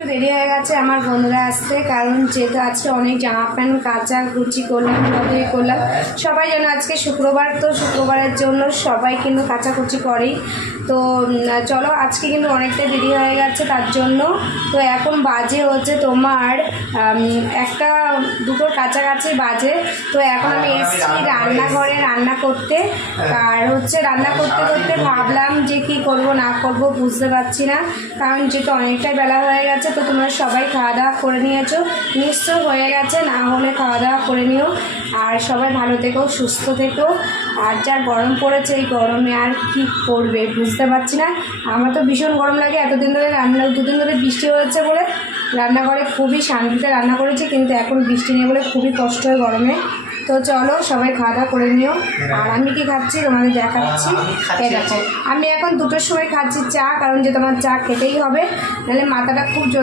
দেরি হয়ে গেছে আমার বন্ধুরা আসতে, কারণ যেহেতু আজকে অনেক জামা প্যান্ট কাচা কুচি করলাম, ধোয়াধুয়ি করলাম। সবাই যেন আজকে শুক্রবার, তো শুক্রবারের জন্য সবাই কিন্তু কাচাকুচি করেই। তো চলো, আজকে কিন্তু অনেকটা দেরি হয়ে গেছে তার জন্য। তো এখন বাজে হচ্ছে তোমার একটা দুটোর কাছাকাছি বাজে। তো এখন আমি এসেছি রান্নাঘরে রান্না করতে। আর হচ্ছে রান্না করতে করতে ভাবলাম যে কি করব না করব বুঝতে পারছি না, কারণ যেহেতু অনেকটাই বেলা হয়ে গেছে। তো তোমরা সবাই খাওয়া দাওয়া করে নিয়েছো, নিশ্চয় হয়ে গেছে, না হলে খাওয়া দাওয়া করে নিও। আর সবাই ভালো থেকো, সুস্থ থেকো। আর যা গরম পড়েছে, এই গরমে আর কি করবে বুঝতে পারছি না। আমার তো ভীষণ গরম লাগে। এতদিন ধরে দুদিন ধরে বৃষ্টি হয়েছে বলে রান্নাঘরে খুবই শান্তিতে রান্না করেছি, কিন্তু এখন বৃষ্টি নেই বলে খুবই কষ্ট হয় গরমে। তো চলো সবাই খাওয়া দাওয়া করে নিও। আর আমি কি খাচ্ছি তোমাদের দেখাচ্ছি। এই দেখো, আমি এখন 2টোর সময় খাচ্ছি চা, কারণ যে তোমার চা খেতেই হবে, নাহলে মাথাটা খুব